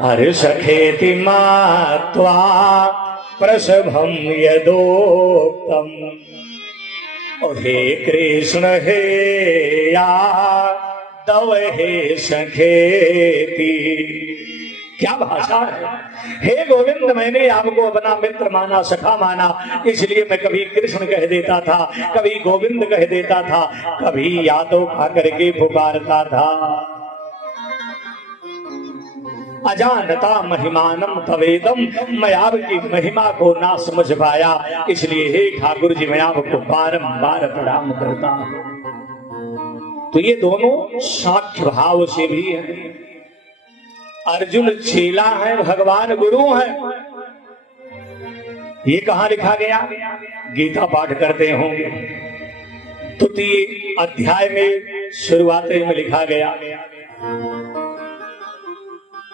हर्षखेति मात्वा प्रसभं यदोक्तम्। हे कृष्ण हे यादव हे सखेति। क्या भाषा है। हे गोविंद, मैंने आपको अपना मित्र माना, सखा माना, इसलिए मैं कभी कृष्ण कह देता था, कभी गोविंद कह देता था, कभी यादव खा करके पुकारता था। अजानता महिमानम तवेदम, मैं आपकी महिमा को ना समझ पाया, इसलिए हे ठाकुर जी मैं आपको बारंबार प्रणाम करता हूं। तो ये दोनों साक्ष्य भाव से भी है। अर्जुन चेला है, भगवान गुरु है। ये कहां लिखा गया? गीता पाठ करते होंगे, तृतीय अध्याय में शुरुआत में लिखा गया।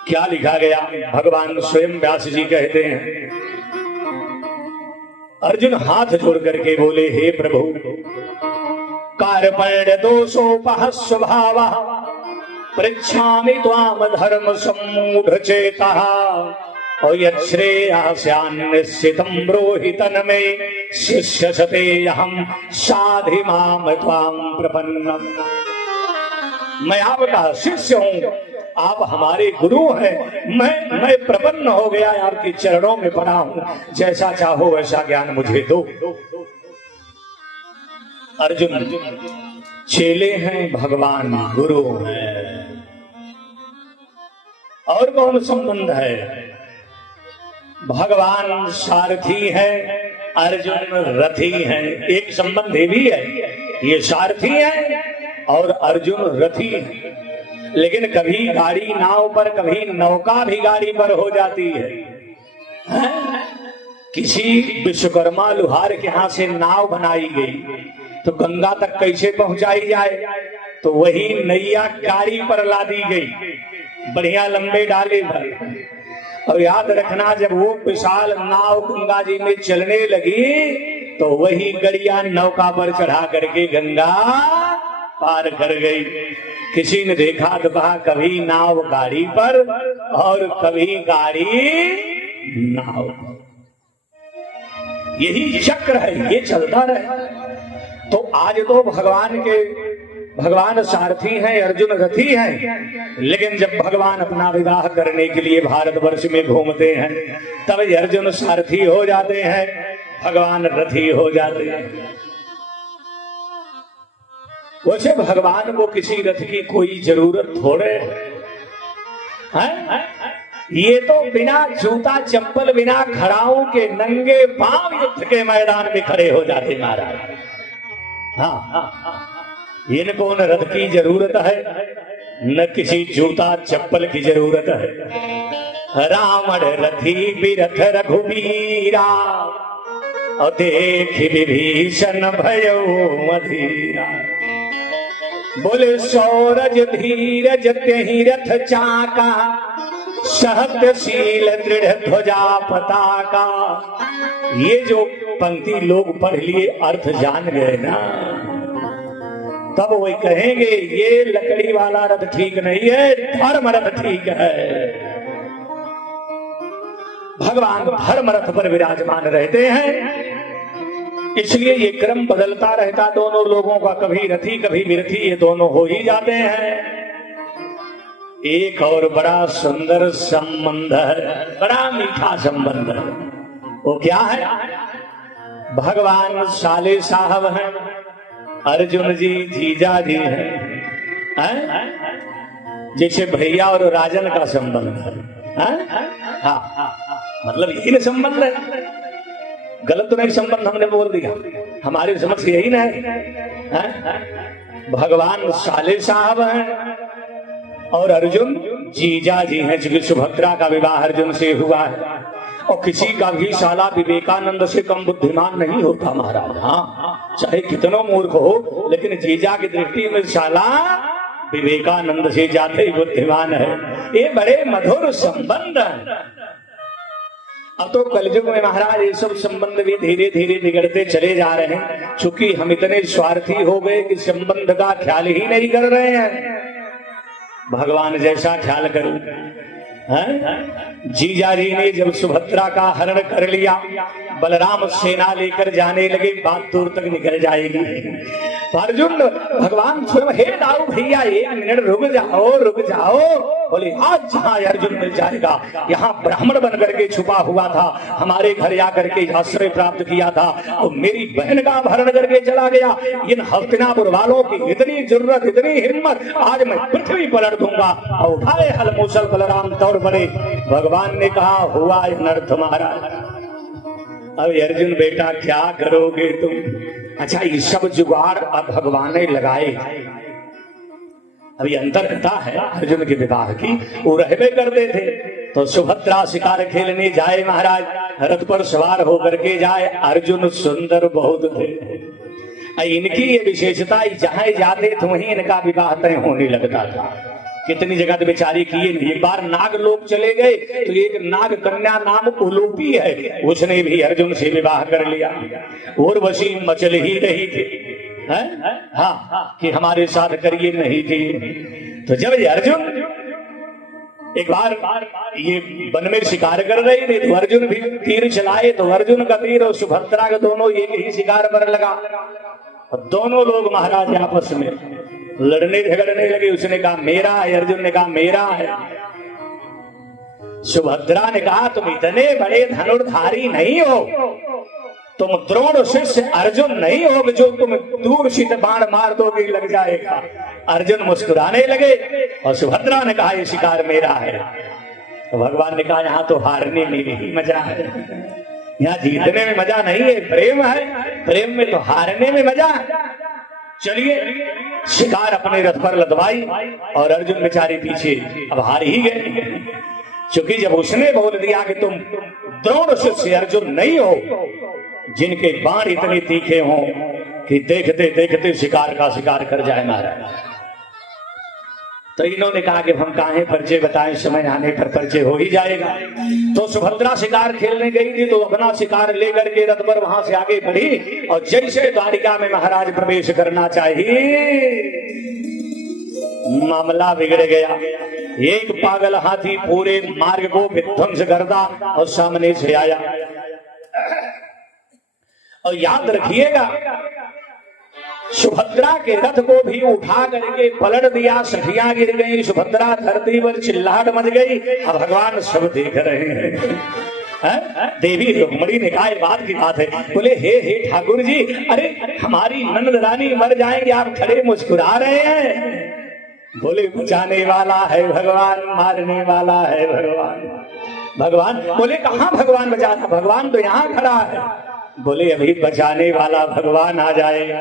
क्या लिखा गया? भगवान स्वयं व्यास जी कहते हैं, अर्जुन हाथ जोड़ करके बोले, हे प्रभु, कार्पण्य दोषोपह स्वभाव पृच्छामि त्वाम धर्म सम्मूढ़ चेतः यच्छ्रेयस्यान्निश्चितं ब्रूहि तन्मे शिष्यस्ते अहं साधि माम त्वां प्रपन्नम्। मैं आपका शिष्य हूं, आप हमारे गुरु हैं, मैं प्रपन्न हो गया, आपके चरणों में पड़ा हूं, जैसा चाहो वैसा ज्ञान मुझे दो। अर्जुन चेले हैं, भगवान गुरु हैं। और कौन संबंध है? भगवान सारथी है, अर्जुन रथी है। एक संबंध ये भी है, ये सारथी है और अर्जुन रथी है। लेकिन कभी गाड़ी नाव पर, कभी नौका भी गाड़ी पर हो जाती है। किसी विश्वकर्मा लुहार के यहां से नाव बनाई गई तो गंगा तक कैसे पहुंचाई जाए? तो वही नैया गाड़ी पर ला दी गई, बढ़िया लंबे डाले पर। और याद रखना, जब वो विशाल नाव गंगा जी में चलने लगी तो वही गड़िया नौका पर चढ़ा करके गंगा पार कर गई। किसी ने देखा तो कहा, कभी नाव गाड़ी पर और कभी गाड़ी नाव पर। यही चक्र है, ये चलता रहे। तो आज तो भगवान सारथी हैं, अर्जुन रथी हैं। लेकिन जब भगवान अपना विवाह करने के लिए भारतवर्ष में घूमते हैं, तब अर्जुन सारथी हो जाते हैं, भगवान रथी हो जाते हैं। वैसे भगवान को किसी रथ की कोई जरूरत थोड़े है। ये तो बिना जूता चप्पल, बिना खड़ाऊ के नंगे पांव युद्ध के मैदान में खड़े हो जाते महाराज। हाँ, इनको न रथ की जरूरत है, न किसी जूता चप्पल की जरूरत है। रावण रथी बिरथ रघुबीरा, और देख विभीषण भयो मधीरा। बोले सौरज धीरज त्यहि रथ चाका, सहत्यशील दृढ़ ध्वजा पताका। ये जो पंक्ति लोग पढ़ लिए, अर्थ जान गए ना, तब वो कहेंगे ये लकड़ी वाला रथ ठीक नहीं है, धर्म रथ ठीक है। भगवान धर्म रथ पर विराजमान रहते हैं, इसलिए ये क्रम बदलता रहता दोनों लोगों का। कभी रथी कभी विरथी, ये दोनों हो ही जाते हैं। एक और बड़ा सुंदर संबंध है, बड़ा मीठा संबंध है। वो क्या है? भगवान साले साहब हैं, अर्जुन जी जीजा जी हैं। जैसे भैया और राजन का संबंध है। हाँ, मतलब यही ना संबंध है। गलत तो नहीं संबंध हमने बोल दिया, हमारी समझ से यही ना है। भगवान साले साहब हैं और अर्जुन जीजा जी हैं, क्योंकि सुभद्रा का विवाह अर्जुन से हुआ है। और किसी का भी साला विवेकानंद से कम बुद्धिमान नहीं होता महाराज। हाँ, चाहे कितनों मूर्ख हो, लेकिन जीजा की दृष्टि में साला विवेकानंद से ज्यादा ही बुद्धिमान है। ये बड़े मधुर संबंध है। अब तो कलयुग में महाराज ये सब संबंध भी धीरे धीरे बिगड़ते चले जा रहे हैं, चूंकि हम इतने स्वार्थी हो गए कि संबंध का ख्याल ही नहीं कर रहे हैं। भगवान जैसा ख्याल करूं। जीजा जी ने जब सुभद्रा का हरण कर लिया, बलराम सेना लेकर जाने लगे, बात दूर तक निकल जाएगी। अर्जुन भगवान स्वयं, हे दाऊ भैया 1 मिनट रुक जाओ। बोले आज जहाँ अर्जुन मिल जाएगा, यहाँ ब्राह्मण बन करके छुपा हुआ था, हमारे घर आकर के आश्रय प्राप्त किया था और मेरी बहन का अपहरण करके चला गया। इन हस्तिनापुर वालों की इतनी जरूरत, इतनी हिम्मत, आज मैं पृथ्वी पलट दूंगा। और उठाए हल मूसल बलराम तौर बड़े। भगवान ने कहा हुआ अनर्थ महाराज। अब अर्जुन बेटा क्या करोगे तुम? अच्छा ये सब जुगाड़ अब भगवान ने लगाए। अभी अंतर कथा है अर्जुन के विवाह की, वो रहबे करते थे तो सुभद्रा शिकार खेलने जाए महाराज, रथ पर सवार होकर के जाए। अर्जुन सुंदर बहुत थे। इनकी ये विशेषता, जहां जाते थे वहीं इनका विवाह तय होने लगता था। कितनी जगह तो बेचारी किए नहीं। एक बार नाग लोग चले गए तो एक नाग कन्या नाम उलूपी है, उसने भी अर्जुन से विवाह कर लिया। और वसी मचल ही रही थी, हाँ कि हमारे साथ करिए नहीं थी। तो जब अर्जुन एक बार ये वन में शिकार कर रहे थे तो अर्जुन भी तीर चलाए, तो अर्जुन का तीर और सुभद्रा का दोनों एक ही शिकार पर लगा। दोनों लोग महाराज आपस में लड़ने झगड़ने लगे। उसने कहा मेरा है, अर्जुन ने कहा मेरा है। सुभद्रा ने कहा तुम इतने बड़े धनुर्धारी नहीं हो, तुम द्रोण शिष्य अर्जुन नहीं हो जो तुम दूर से बाण मार दोगे लग जाएगा। अर्जुन मुस्कुराने लगे और सुभद्रा ने कहा ये शिकार मेरा है। तो भगवान ने कहा यहाँ तो हारने में ही मजा है, यहाँ जीतने में मजा नहीं है, प्रेम है, प्रेम में तो हारने में मजा है। चलिए शिकार अपने रथ पर लदवाई और अर्जुन बेचारे पीछे अब हार ही गए। क्योंकि जब उसने बोल दिया कि तुम द्रोण शिष्य अर्जुन नहीं हो, जिनके बाण इतने तीखे हों कि देखते देखते शिकार का शिकार कर जाए महाराज। तो इन्होंने कहा कि हम काहे परिचय बताएं, समय आने पर परिचय हो ही जाएगा। तो सुभद्रा शिकार खेलने गई थी तो अपना शिकार लेकर के रथ पर वहां से आगे बढ़ी और जैसे द्वारिका में महाराज प्रवेश करना चाहिए, मामला बिगड़ गया। एक पागल हाथी पूरे मार्ग को विध्वंस करता और सामने से आया। और याद रखिएगा सुभद्रा के रथ को भी उठा करके पलट दिया, सखियां गिर गई, सुभद्रा धरती पर चिल्लाहट मच गई। अब भगवान सब देख रहे हैं। देवी रुक्मणी ने कहा बात की बात है। बोले हे ठाकुर जी, अरे हमारी नंद रानी मर जाएंगे, आप खड़े मुस्कुरा रहे हैं। बोले बचाने वाला है भगवान, मारने वाला है भगवान। भगवान बोले कहाँ भगवान बचाना, भगवान तो यहाँ खड़ा है। बोले अभी बचाने वाला भगवान आ जाएगा।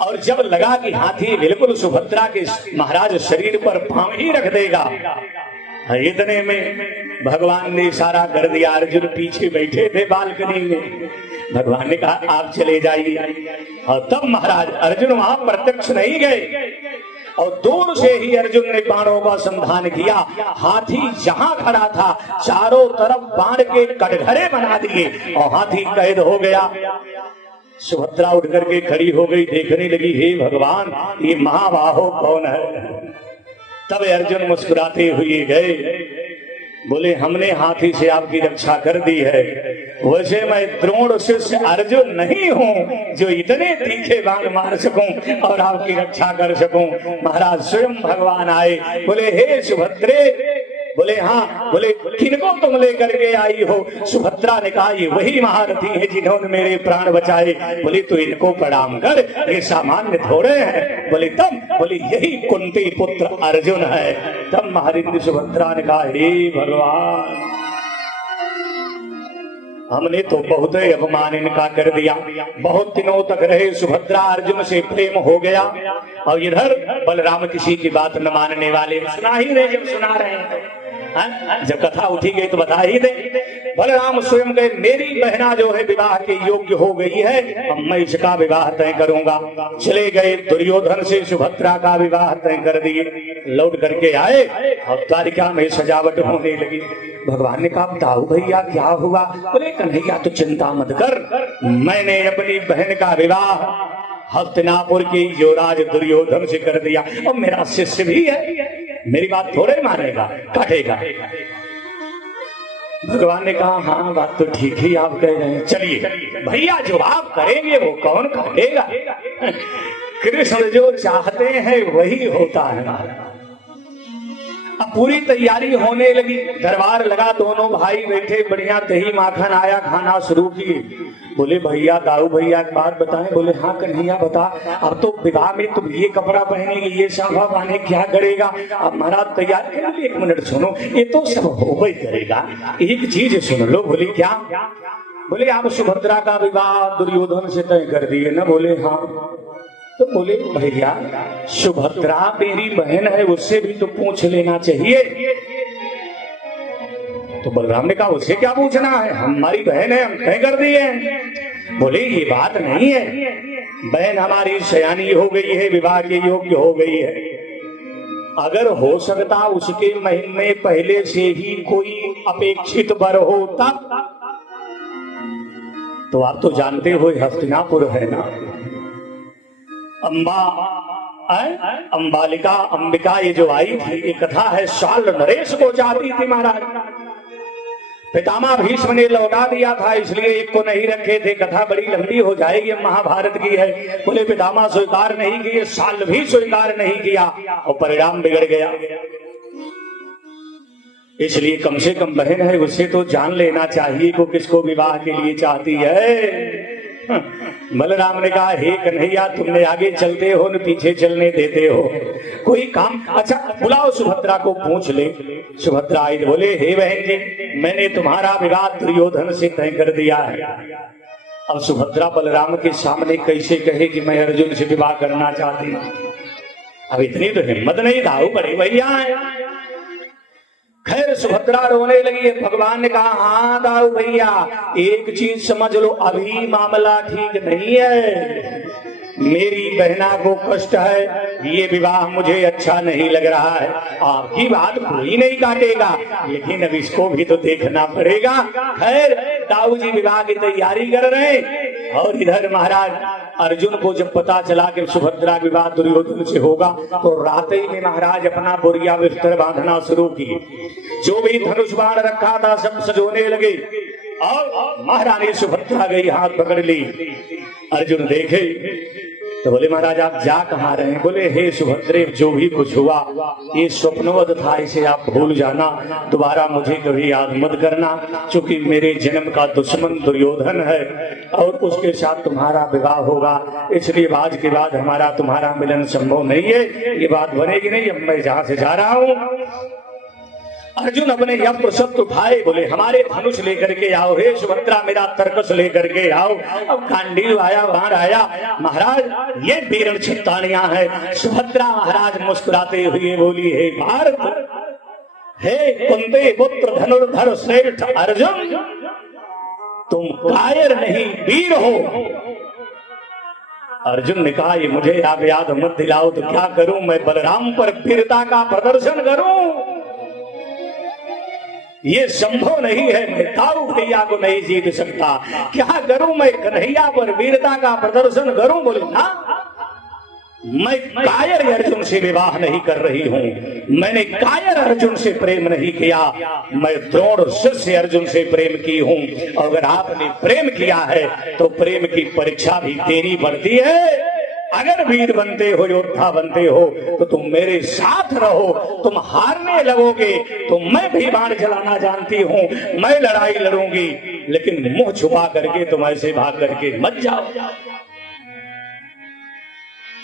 और जब लगा कि हाथी बिल्कुल सुभद्रा के महाराज शरीर पर पांव ही रख देगा, इतने में भगवान ने इशारा कर दिया। अर्जुन पीछे बैठे थे बालकनी में, भगवान ने कहा आप चले जाइए। और तब महाराज अर्जुन वहां प्रत्यक्ष नहीं गए और दूर से ही अर्जुन ने बाणों का संधान किया। हाथी जहां खड़ा था चारों तरफ बाण के कटघरे बना दिए और हाथी कैद हो गया। सुभद्रा उठ करके खड़ी हो गई, देखने लगी हे भगवान ये महाबाहो कौन है। तब अर्जुन मुस्कुराते हुए गए, बोले हमने हाथी से आपकी रक्षा कर दी है, वैसे मैं द्रोण शिष्य अर्जुन नहीं हूँ जो इतने तीखे बाण मार सकूं और आपकी रक्षा कर सकूं। महाराज स्वयं भगवान आए, बोले हे सुभद्रे, बोले हाँ, बोले किनको तुम लेकर के आई हो। सुभद्रा ने कहा ये वही महारथी है जिन्होंने मेरे प्राण बचाए। बोले तो इनको प्रणाम कर, ये सामान्य थोड़े हैं। बोले तब, बोले यही कुंती पुत्र अर्जुन है। तब महारानी सुभद्रा ने कहा हे भगवान, हमने तो बहुत अपमान इनका कर दिया। बहुत दिनों तक रहे सुभद्रा, अर्जुन से प्रेम हो गया और इधर बलराम किसी की बात न मानने वाले। सुना ही रहे, जब सुना रहे हैं जब कथा उठी गई तो बता ही दे। बलराम स्वयं कहे मेरी बहना जो है विवाह के योग्य हो गई है, अब मैं इसका विवाह तय करूंगा। चले गए, दुर्योधन से सुभद्रा का विवाह तय कर दिए। लौट करके आए और द्वारिका में सजावट होने लगी। भगवान ने कहा बताओ भैया क्या हुआ। बोले कन्हैया तो चिंता मत कर, मैंने अपनी बहन का विवाह हस्तिनापुर के युवराज दुर्योधन से कर दिया। और मेरा शिष्य भी है, मेरी बात थोड़े मानेगा, काटेगा। भगवान ने कहा हाँ बात तो ठीक ही आप कह रहे हैं, चलिए भैया जो आप करेंगे वो कौन काटेगा। कृष्ण जो चाहते हैं वही होता है। अब पूरी तैयारी होने लगी, दरबार लगा, दोनों भाई बैठे, बढ़िया दही माखन आया, खाना शुरू किए। बोले भैया दाऊ भैया एक बात बताएं। बोले हाँ कन्हैया बता। अब तो विवाह में तुम ये कपड़ा पहनेंगे, ये साफा पहने, क्या करेगा। अब महाराज तैयार कर, एक मिनट सुनो, ये तो सब हो ही करेगा, एक चीज सुन लो। बोले क्या। बोले आप सुभद्रा का विवाह दुर्योधन से तय कर दिए ना। बोले हाँ। तो बोले भैया सुभद्रा मेरी बहन है, उससे भी तो पूछ लेना चाहिए। तो बलराम ने कहा उससे क्या पूछना है, हमारी बहन है, हम तय कर दिए। बोले ये बात नहीं है, बहन हमारी सयानी हो गई है, विवाह के योग्य हो गई है। अगर हो सकता उसके महीने पहले से ही कोई अपेक्षित वर हो तब। तो आप तो जानते हो हस्तिनापुर है ना, अंबालिका अंबिका ये जो आई थी, ये कथा है, शाल नरेश को चाहती थी महाराज। पितामह भीष्म ने लौटा दिया था, इसलिए एक को नहीं रखे थे। कथा बड़ी लंबी हो जाएगी, महाभारत की है। बोले पितामह स्वीकार नहीं किए, शाल भी स्वीकार नहीं किया और परिणाम बिगड़ गया। इसलिए कम से कम बहन है, उससे तो जान लेना चाहिए को किसको विवाह के लिए चाहती है। बलराम ने कहा हे कन्हैया तुमने आगे चलते हो न पीछे चलने देते हो, कोई काम। अच्छा बुलाओ सुभद्रा को, पूछ ले। सुभद्रा आई, बोले हे बहन जी मैंने तुम्हारा विवाह दुर्योधन से तय कर दिया है। अब सुभद्रा बलराम के सामने कैसे कहे कि मैं अर्जुन से विवाह करना चाहती हूँ। अब इतनी तो हिम्मत नहीं था, बड़े भैया है। खैर सुभद्रा रोने लगी। भगवान ने कहा हाँ दाऊ भैया एक चीज समझ लो, अभी मामला ठीक नहीं है, मेरी बहना को कष्ट है, ये विवाह मुझे अच्छा नहीं लग रहा है। आपकी बात कोई नहीं काटेगा, लेकिन अब इसको भी तो देखना पड़ेगा। खैर दाऊ जी विवाह की तैयारी कर रहे हैं। और इधर महाराज अर्जुन को जब पता चला कि सुभद्रा विवाह दुर्योधन से होगा, तो रात ही में महाराज अपना बोरिया बिस्तर बांधना शुरू किए। जो भी धनुष बाण रखा था सब सजोने लगे। और महारानी सुभद्रा गई, हाथ पकड़ ली। अर्जुन देखे तो बोले महाराज आप जा कहाँ रहे हैं। बोले हे सुभद्रे जो भी कुछ हुआ ये स्वप्नवद था, इसे आप भूल जाना, दोबारा मुझे कभी याद मत करना। क्योंकि मेरे जन्म का दुश्मन दुर्योधन है और उसके साथ तुम्हारा विवाह होगा, इसलिए आज के बाद हमारा तुम्हारा मिलन संभव नहीं है, ये बात बनेगी नहीं। अब मैं जहाँ से जा रहा हूँ। अर्जुन अपने यत्र शत्रु उठाए, बोले हमारे धनुष लेकर के आओ, हे सुभद्रा मेरा तर्कस लेकर के आओ। अब कांडील आया, बाण आया। महाराज ये बीरण छित्तानियां है। सुभद्रा महाराज मुस्कुराते हुए बोली हे भारत, हे कुंती पुत्र धनुर्धर श्रेष्ठ अर्जुन, तुम कायर नहीं वीर हो। अर्जुन ने कहा ये मुझे आप याद मत दिलाओ तो क्या करूं, मैं बलराम पर वीरता का प्रदर्शन करूं, ये संभव नहीं है। मैं दाऊ भैया को नहीं जीत सकता, क्या करूं मैं कन्हैया पर वीरता का प्रदर्शन करूं। बोले ना मैं कायर अर्जुन से विवाह नहीं कर रही हूं, मैंने कायर अर्जुन से प्रेम नहीं किया, मैं द्रोण शिष्य अर्जुन से प्रेम की हूं। अगर आपने प्रेम किया है तो प्रेम की परीक्षा भी देनी पड़ती है। अगर वीर बनते हो, योद्धा बनते हो तो तुम मेरे साथ रहो, तुम हारने लगोगे तो मैं भी बाण चलाना जानती हूँ, मैं लड़ाई लड़ूंगी, लेकिन मुंह छुपा करके तुम ऐसे भाग करके मत जाओ।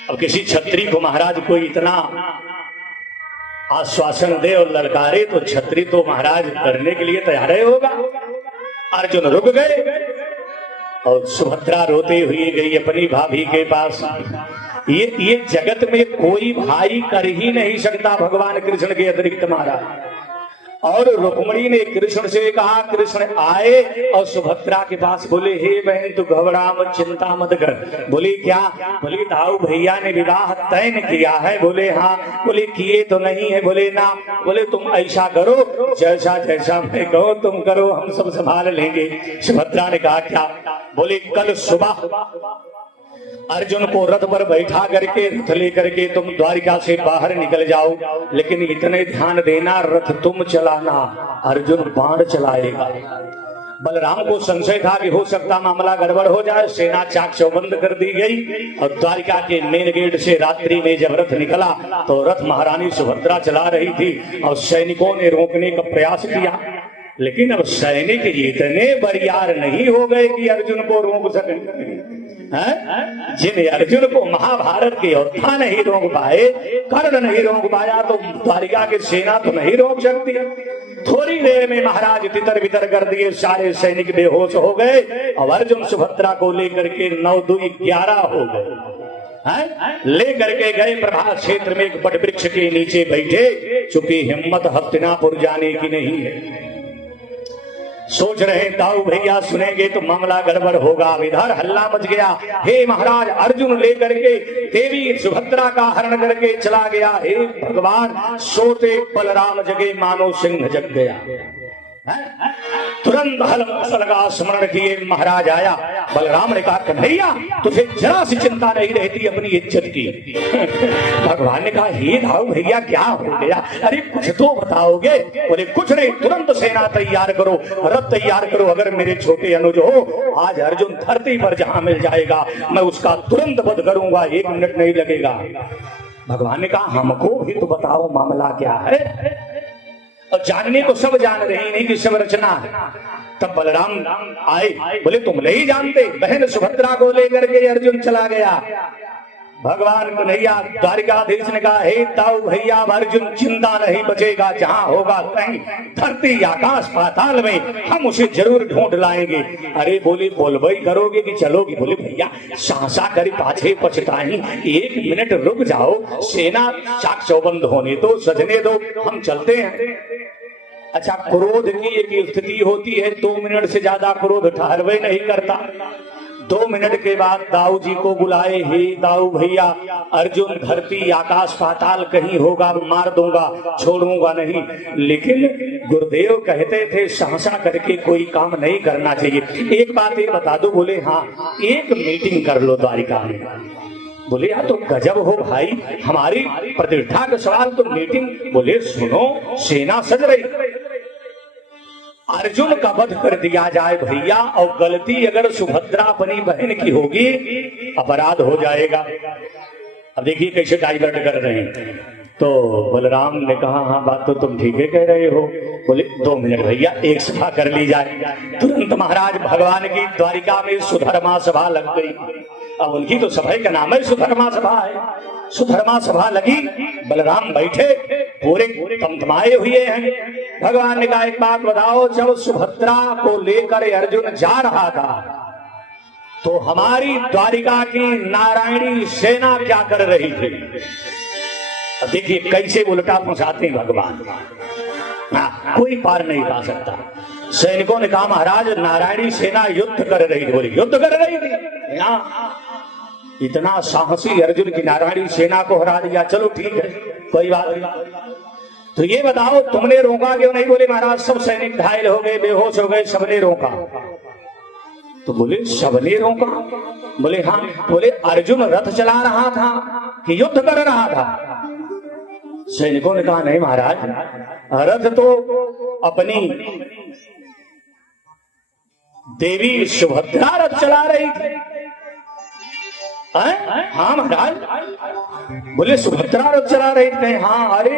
अब किसी छत्री को महाराज कोई इतना आश्वासन दे और ललकारे तो छत्री तो महाराज करने के लिए तैयार ही होगा। अर्जुन रुक गए और सुभद्रा रोते हुए गई अपनी भाभी के पास। ये जगत में कोई भाई कर ही नहीं सकता भगवान कृष्ण के अतिरिक्त महाराज। और रुक्मिणी ने कृष्ण से कहा, कृष्ण आए और सुभद्रा के पास, बोले हे बहन तू घबरा मत, चिंता मत कर। बोली क्या। बोली दाऊ भैया ने विवाह तय किया है। बोले हाँ। बोले किए तो नहीं है। बोले ना। बोले तुम ऐसा करो, जैसा जैसा मैं कहो तुम करो, हम सब संभाल लेंगे। सुभद्रा ने कहा क्या। बोले कल सुबह अर्जुन को रथ पर बैठा करके रथ लेकर के तुम द्वारिका से बाहर निकल जाओ, लेकिन इतने ध्यान देना रथ तुम चलाना, अर्जुन बाण चलाएगा। बलराम को संशय था कि हो सकता मामला गड़बड़ हो जाए, सेना चाक चौबंद कर दी गई और द्वारिका के मेन गेट से रात्रि में जब रथ निकला तो रथ महारानी सुभद्रा चला रही थी और सैनिकों ने रोकने का प्रयास किया, लेकिन अब सैनिक इतने बरियार नहीं हो गए कि अर्जुन को रोक सके। जिन अर्जुन को महाभारत के योद्धा नहीं रोक पाए, कर्ण नहीं रोक पाया, तो द्वारिका की सेना तो नहीं रोक सकती। थोड़ी देर में महाराज तितर बितर कर दिए, सारे सैनिक बेहोश हो गए और अर्जुन सुभद्रा को लेकर के 9 2 11 हो गए। लेकर के गए प्रभात क्षेत्र में एक बट वृक्ष के नीचे बैठे, चूंकि हिम्मत हस्तिनापुर जाने की नहीं है। सोच रहे दाऊ भैया सुनेंगे तो मामला गड़बड़ होगा। इधर हल्ला मच गया, हे महाराज अर्जुन लेकर के देवी सुभद्रा का हरण करके चला गया। हे भगवान, सोते बलराम जगे मानो सिंह जग गया। तुरंत हल का स्मरण किए महाराज आया। बलराम ने कहा, कन्हैया तुझे जरा सी चिंता नहीं रहती अपनी इज्जत की। भगवान ने कहा, हे दाऊ भैया क्या हो गया? अरे कुछ तो बताओगे? बोले कुछ नहीं, तुरंत सेना तैयार करो, रथ तैयार करो। अगर मेरे छोटे अनुज हो, आज अर्जुन धरती पर जहां मिल जाएगा मैं उसका तुरंत वध करूंगा, 1 मिनट नहीं लगेगा। भगवान ने कहा, हमको भी तो बताओ मामला क्या है। और जानने को सब जान रहे नहीं कि सब रचना है। तब बलराम आए, बोले तुम नहीं जानते, बहन सुभद्रा को लेकर के अर्जुन चला गया। भगवान कन्हैया द्वारिकाधीश ने कहा, हे ताऊ भैया अर्जुन चिंता नहीं बचेगा, जहां होगा कहीं धरती आकाश पाताल में हम उसे जरूर ढूंढ लाएंगे। अरे बोली बोलबई करोगे कि चलोगी? बोले भैया सासा कर पाछे पछताई, 1 मिनट रुक जाओ, सेना चाक चौबंद होने दो, सजने दो, हम चलते हैं। अच्छा, क्रोध की एक स्थिति होती है, 2 मिनट से ज्यादा क्रोध ठहरवे नहीं करता। 2 मिनट के बाद दाऊ जी को बुलाए, हे दाऊ भैया अर्जुन धरती आकाश पाताल कहीं होगा, मार दूंगा, छोड़ूंगा नहीं। लेकिन गुरुदेव कहते थे सहसा करके कोई काम नहीं करना चाहिए। एक बात ये बता दो। बोले हाँ, एक मीटिंग कर लो द्वारिका में। बोले यार तो गजब हो भाई, हमारी प्रतिष्ठा का सवाल तो मीटिंग। बोले सुनो, सेना सज रही, अर्जुन का वध कर दिया जाए भैया, और गलती अगर सुभद्रा अपनी बहन की होगी अपराध हो जाएगा। अब देखिए कैसे डाइवर्ट कर रहे हैं। तो बलराम ने कहा, हाँ बात तो तुम ठीक है कह रहे हो। बोले 2 मिनट भैया, एक सभा कर ली जाए। तुरंत महाराज भगवान की द्वारिका में सुधर्मा सभा लग गई। अब उनकी तो सभा का नाम है सुधर्मा सभा है। सुधर्मा सभा लगी, बलराम बैठे पूरे तमतमाए हुए हैं। भगवान ने कहा, एक बात बताओ, जब सुभद्रा को लेकर अर्जुन जा रहा था तो हमारी द्वारिका की नारायणी सेना क्या कर रही थी? अब देखिए कैसे उल्टा फंसाते हैं भगवान। कोई पार नहीं पा सकता। सैनिकों ने कहा, महाराज नारायणी सेना युद्ध कर रही थी। बोली युद्ध कर रही थी? इतना साहसी अर्जुन की नारायणी सेना को हरा दिया। चलो ठीक है, कोई बात नहीं। तो ये बताओ तुमने रोका क्यों नहीं? बोले महाराज सब सैनिक घायल हो गए, बेहोश हो गए, सबने रोका। तो बोले सबने रोका? बोले हाँ। बोले अर्जुन रथ चला रहा था कि युद्ध कर रहा था? सैनिकों ने कहा, नहीं महाराज, रथ तो अपनी देवी सुभद्रा रथ चला रही थी। हाँ महाराज। बोले सुभद्रा रथ चला रही थी? हाँ। अरे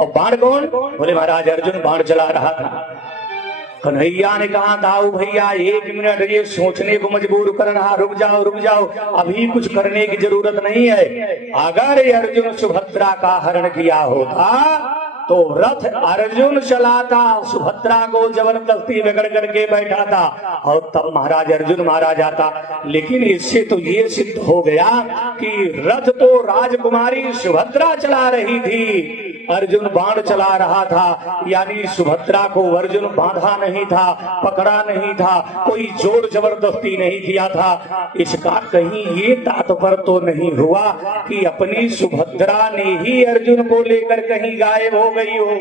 और बाण कौन? बोले महाराज अर्जुन बाण चला रहा था। कन्हैया ने कहा, दाऊ भैया 1 मिनट, ये सोचने को मजबूर कर रहा, रुक जाओ रुक जाओ, अभी कुछ करने की जरूरत नहीं है। अगर अर्जुन सुभद्रा का हरण किया होता तो रथ अर्जुन चलाता, सुभद्रा को जबरदस्ती बिगड़ करके बैठा था और तब महाराज अर्जुन मारा जाता। लेकिन इससे तो ये सिद्ध हो गया कि रथ तो राजकुमारी सुभद्रा चला रही थी, अर्जुन बाण चला रहा था। यानी सुभद्रा को अर्जुन बांधा नहीं था, पकड़ा नहीं था, कोई जोर जबरदस्ती नहीं किया था। इसका कहीं ये तात्पर्य तो नहीं हुआ कि अपनी सुभद्रा ने ही अर्जुन को लेकर कहीं गायब हो गई हो।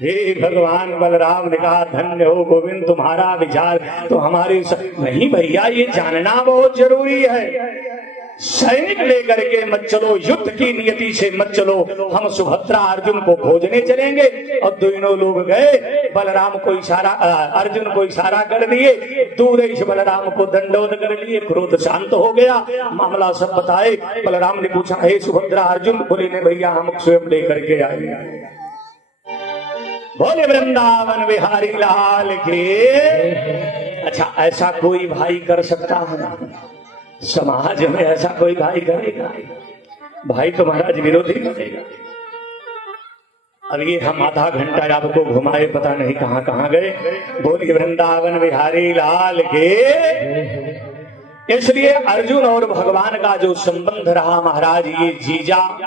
हे भगवान बलराम ने कहा, धन्य हो गोविंद तुम्हारा विचार तो हमारे नहीं भैया, ये जानना बहुत जरूरी है। सैनिक लेकर के मत चलो, युद्ध की नियति से मत चलो, हम सुभद्रा अर्जुन को खोजने चलेंगे। और दोनों लोग गए, बलराम को इशारा, अर्जुन को इशारा कर दिए, दूर से बलराम को दंडोत कर लिए, क्रोध शांत हो गया, मामला सब बताए। बलराम ने पूछा, हे सुभद्रा अर्जुन? बोले ने भैया हम स्वयं लेकर के आए। बोले वृंदावन बिहारी लाल के। अच्छा, ऐसा कोई भाई कर सकता है? समाज में ऐसा कोई भाई करेगा? भाई तो महाराज विरोधी करेगा। अब ये हम आधा घंटा आपको घुमाए, पता नहीं कहां कहां गए। बोले वृंदावन बिहारी लाल के। इसलिए अर्जुन और भगवान का जो संबंध रहा महाराज, ये जीजा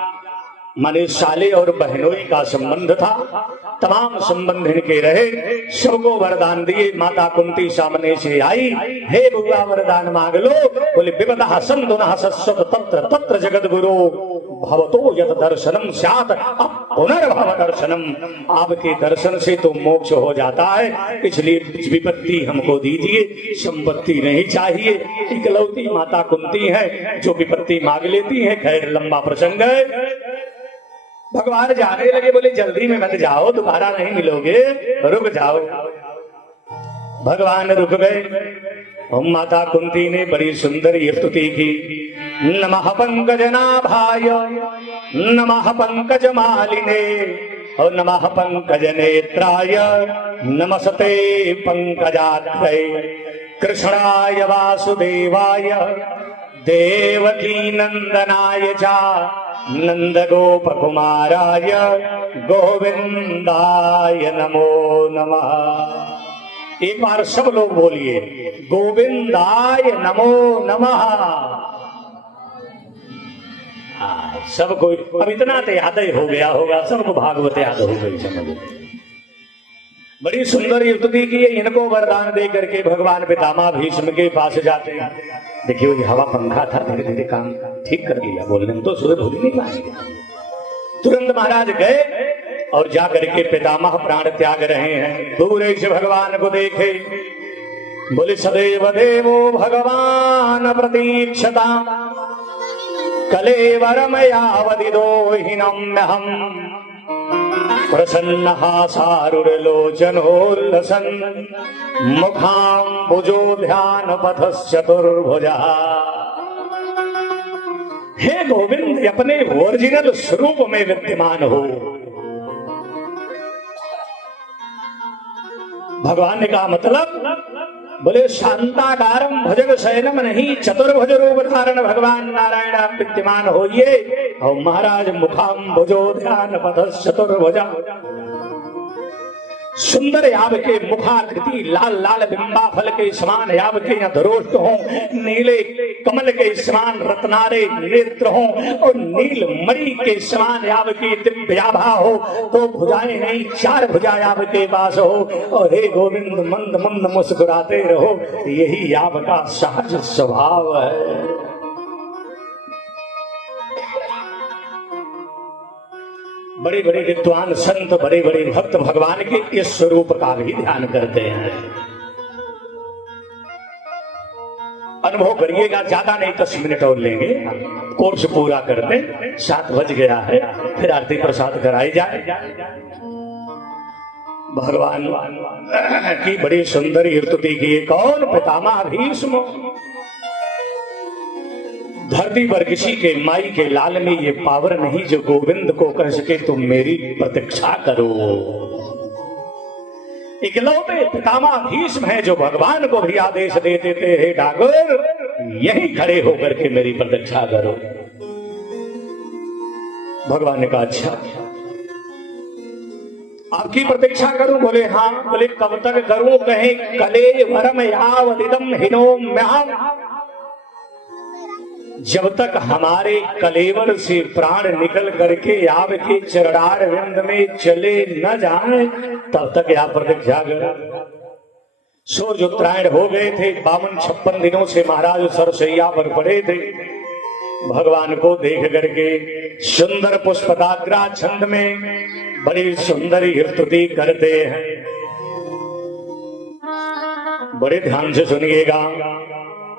माने साले और बहनोई का संबंध था। तमाम संबंध इनके रहे, सबको वरदान दिए। माता कुंती सामने से आई, हे बुआ वरदान मांग लो। बोले विपदा संधुना सस्वत तत्र तत्र जगत गुरु भवतो यत दर्शनम स्यात् पुनर्भव दर्शनम। आपके दर्शन से तो मोक्ष हो जाता है, इसलिए विपत्ति हमको दीजिए, संपत्ति नहीं चाहिए। इकलौती माता कुंती है जो विपत्ति मांग लेती है। खैर लंबा प्रसंग है। भगवान जाने लगे, बोले जल्दी में मत जाओ, दोबारा नहीं मिलोगे, रुक जाओ। भगवान रुक गए। माता कुंती ने बड़ी सुंदर स्तुति की। नमः पंकजनाभाय, नमः पंकज मालिने, और नमः पंकज नेत्राय, नमस्ते पंकजाग्रये, कृष्णाय वासुदेवाय, देवकी नंदनाय च नंद गोप कुमाराय गोविंदाय नमो नमः। एक बार सब लोग बोलिए, गोविंदाय नमो नमः। सब कोई अब इतना तो याद ही हो गया होगा, सबको भागवत याद हो गई समझ। बड़ी सुंदर युक्ति की है। इनको वरदान दे करके भगवान पितामह भीष्म के पास जाते हैं। देखिए वो हवा पंखा था, धीरे धीरे काम ठीक कर लिया। बोलने में तो सुबह भूल नहीं पाएंगे। तुरंत महाराज गए और जाकर के पितामह प्राण त्याग रहे हैं। दूर से भगवान को देखे, बोले सदैव देवो भगवान प्रतीक्षता कलेवरम यावदिदोहिनम्यहम् प्रसन्नः सारुरलोचनोल्लसन् मुखाम्बुजो ध्यानपथश्चतुर्भुजः। हे गोविंद, अपने ओरिजिनल स्वरूप में विद्यमान हो। भगवान ने कहा मतलब? बोले शांताकारम भुजग शयनम नहीं, चतुर्भुज रूप धारण भगवान नारायण आप विद्यमान होइए। और महाराज मुखाम्बुजो ध्यान पथस् चतुर्भुजा, सुंदर आपके मुखाकृति लाल लाल बिंबा फल के समान आपके यहाँ धरोष्ट हो, नीले कमल के समान रत्नारे नेत्र हो, और नील मणि के समान आपकी दिव्याभा हो। तो भुजाएं नहीं, चार भुजाएं आपके पास हो। और हे गोविंद मंद मंद मुस्कुराते रहो, यही आपका सहज स्वभाव है। बड़े बड़े विद्वान संत, बड़े बड़े भक्त भगवान के इस स्वरूप का भी ध्यान करते हैं। अनुभव करिएगा, ज्यादा नहीं 10 मिनट और लेंगे, कोर्स पूरा कर दें। 7 बज गया है, फिर आरती प्रसाद कराई जाए। भगवान की बड़ी सुंदर स्तुति की। कौन? पितामह भीष्म। धरती पर किसी के माई के लाल में ये पावर नहीं जो गोविंद को कह सके तुम मेरी प्रतीक्षा करो। इकलौते पितामह भीष्म है जो भगवान को भी आदेश दे देते हैं, ठाकुर यहीं खड़े होकर के मेरी प्रतीक्षा करो। भगवान ने कहा अच्छा आपकी प्रतीक्षा करूं? बोले हाँ। बोले कब तक करूं? कहे कले वरम यावदिदम हिनोम्यहम्, जब तक हमारे कलेवर से प्राण निकल करके आपके चरणार विंद में चले न जाए तब तक आप प्रतीक्षा करें। सूर्य उत्तरायण हो गए थे, 52-56 दिनों से महाराज सरसैया पर पड़े थे। भगवान को देख करके सुंदर पुष्पदाग्रा छंद में बड़ी सुंदर स्तुति करते हैं। बड़े ध्यान से सुनिएगा।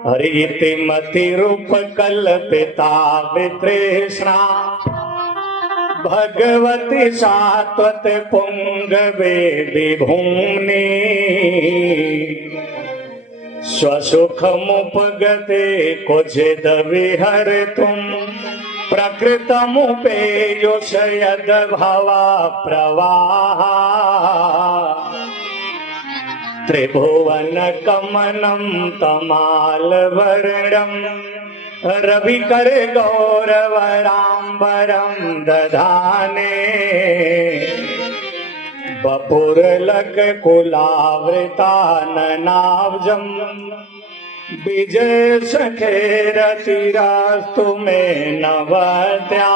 हरिति मति रूप कल्पिता वितृष्णा भगवती सात्वत पुंगवे विभूमि स्वसुखमुपगते क्वचिद विहर तुम प्रकृतमुपेयुषयद भवा प्रवाह त्रिभुवन कमनं तमाल वर्णम रविकर गौरवराम्बरम दधाने बपुरलक कुलावृता ननाब्जम विजय सखेरतिरास्तु मे नवत्या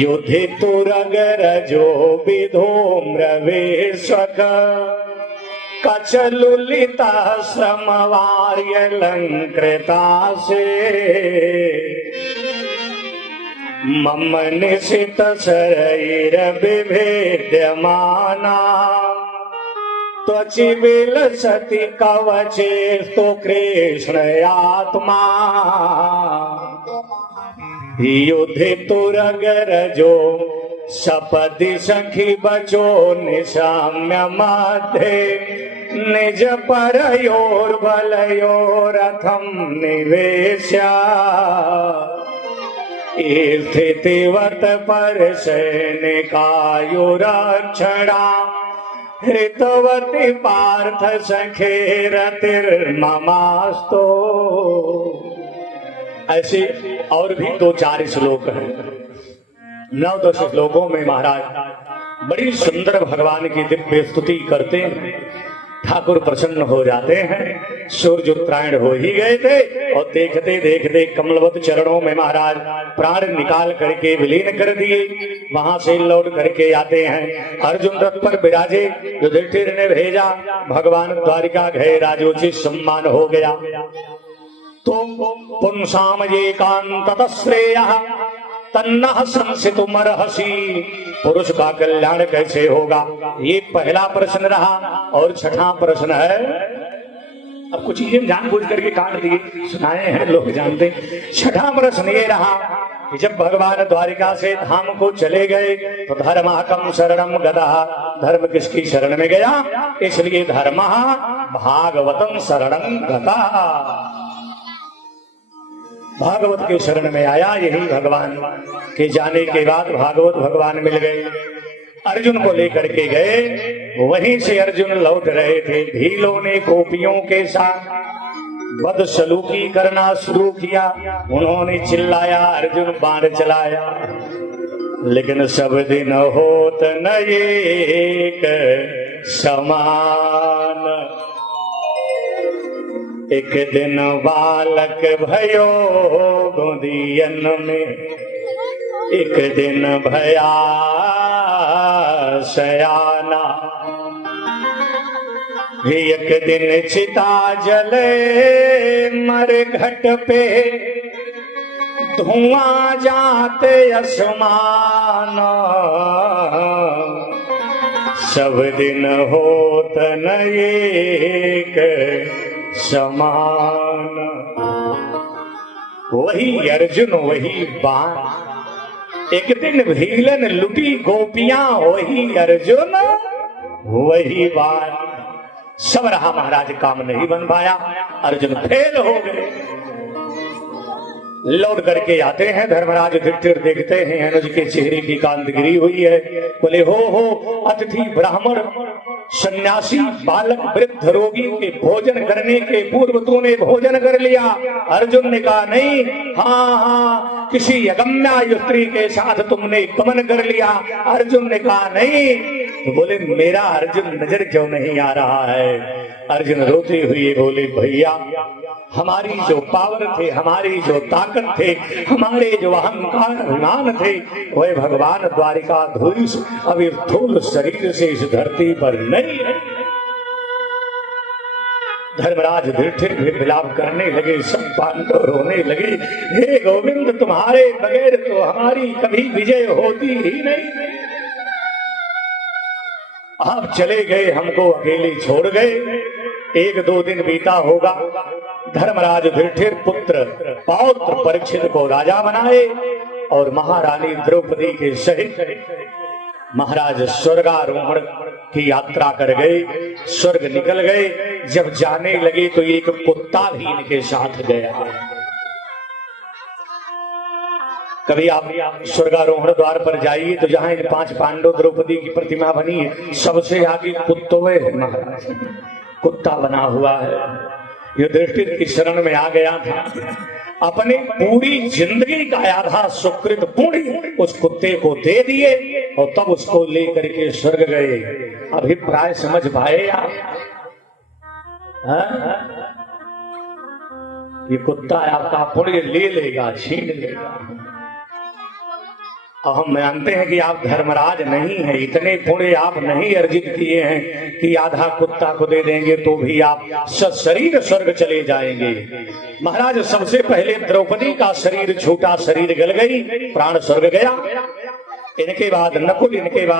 युधितुरगरजो विधूम्रवेशक कचलुलिता श्रमवार्यलंकृता से मम निशित शरैर विभेद्यमाना त्वचि विलसति कवचे स्तु कृष्णयात्मा युधितुरगरजो सपदि सखी बचो निशाम्य मध्ये निज परयोर्बलयोरथं निवेश्य स्थितिवत परसैनिकायुरक्षणा हृतवती पार्थ सखेरतिर्ममास्तो। ऐसे और भी 2-4 श्लोक हैं। 9-10 श्लोकों में महाराज बड़ी सुंदर भगवान की दिव्य स्तुति करते हैं। ठाकुर प्रसन्न हो जाते हैं। सूर्य उत्तरायण हो ही गए थे और देखते देखते कमलवत चरणों में महाराज प्राण निकाल करके विलीन कर दिए। वहां से लौट करके आते हैं। अर्जुन रथ पर विराजे। युधिष्ठिर ने भेजा, भगवान द्वारिका गए, राजोचित सम्मान हो गया। तो पुंसाम एकांततः श्रेयः तन्नः संसितुमर्हसि। पुरुष का कल्याण कैसे होगा, ये पहला प्रश्न रहा। और छठा प्रश्न है, अब कुछ चीजें जानबूझ करके काट दिए, सुनाए हैं, लोग जानते। छठा प्रश्न ये रहा कि जब भगवान द्वारिका से धाम को चले गए तो धर्माकम शरणम गतः, धर्म किसकी शरण में गया? इसलिए धर्मः भागवतम शरणम गतः, भागवत के शरण में आया। यही भगवान के जाने के बाद भागवत भगवान मिल गए। अर्जुन को लेकर के गए। वहीं से अर्जुन लौट रहे थे। भीलों ने गोपियों के साथ बदसलूकी करना शुरू किया। उन्होंने चिल्लाया, अर्जुन बाण चलाया, लेकिन सब दिन होत न एक समान। एक दिन बालक भयो गोदियन में, एक दिन भया सयाना। एक दिन चिता जले मरघट पे, धुआं जाते आसमान। सब दिन होत न एक समान। वही अर्जुन वही बाण। एक दिन भीलन लुटी गोपियां, वही अर्जुन वही बाण। सब रहा महाराज, काम नहीं बन पाया, अर्जुन फेल हो गए। लौट करके आते हैं। धर्मराज युधिष्ठिर देखते हैं अनुज के चेहरे की कांत गिरी हुई है। बोले, हो अतिथि ब्राह्मण सन्यासी बालक वृद्ध रोगी के भोजन करने के पूर्व तूने भोजन कर लिया? अर्जुन ने कहा नहीं। हाँ, किसी अगम्या स्त्री के साथ तुमने गमन कर लिया? अर्जुन ने कहा नहीं। तो बोले, मेरा अर्जुन नजर क्यों नहीं आ रहा है? अर्जुन रोते हुए बोले, भैया हमारी जो पावर थे, हमारी जो ताकत थे, हमारे जो अहंकार अभिमान थे, वह भगवान द्वारिकाधीश अभी स्थूल शरीर से इस धरती पर नहीं है। धर्मराज युधिष्ठिर भी विलाप करने लगे, सब पांडव रोने लगे। हे गोविंद, तुम्हारे बगैर तो हमारी कभी विजय होती ही नहीं। आप चले गए, हमको अकेले छोड़ गए। 1-2 दिन बीता होगा, धर्मराज युधिष्ठिर पुत्र पौत्र परीक्षित को राजा बनाए और महारानी द्रौपदी के सहित महाराज स्वर्गारोहण की यात्रा कर गए, स्वर्ग निकल गए। जब जाने लगे तो एक कुत्ता भी इनके साथ गया। कभी आप स्वर्गारोहण द्वार पर जाइए तो जहां इन 5 पांडव द्रौपदी की प्रतिमा बनी है, सबसे आगे कुत्तों है महाराज, कुत्ता बना हुआ है। युधिष्ठिर की शरण में आ गया था, अपने पूरी जिंदगी का आधा सुकृत पुण्य उस कुत्ते को दे दिए और तब उसको लेकर के स्वर्ग गए। अभिप्राय समझ पाए आप? ये कुत्ता आपका पुण्य ले लेगा, छीन लेगा। और हम मानते हैं कि आप धर्मराज नहीं हैं, इतने पुण्य आप नहीं अर्जित किए हैं कि आधा कुत्ता को दे देंगे तो भी आप सशरीर स्वर्ग चले जाएंगे। महाराज, सबसे पहले द्रौपदी का शरीर छूटा, शरीर गल गई, प्राण स्वर्ग गया। इनके बाद नकुल, इनके बाद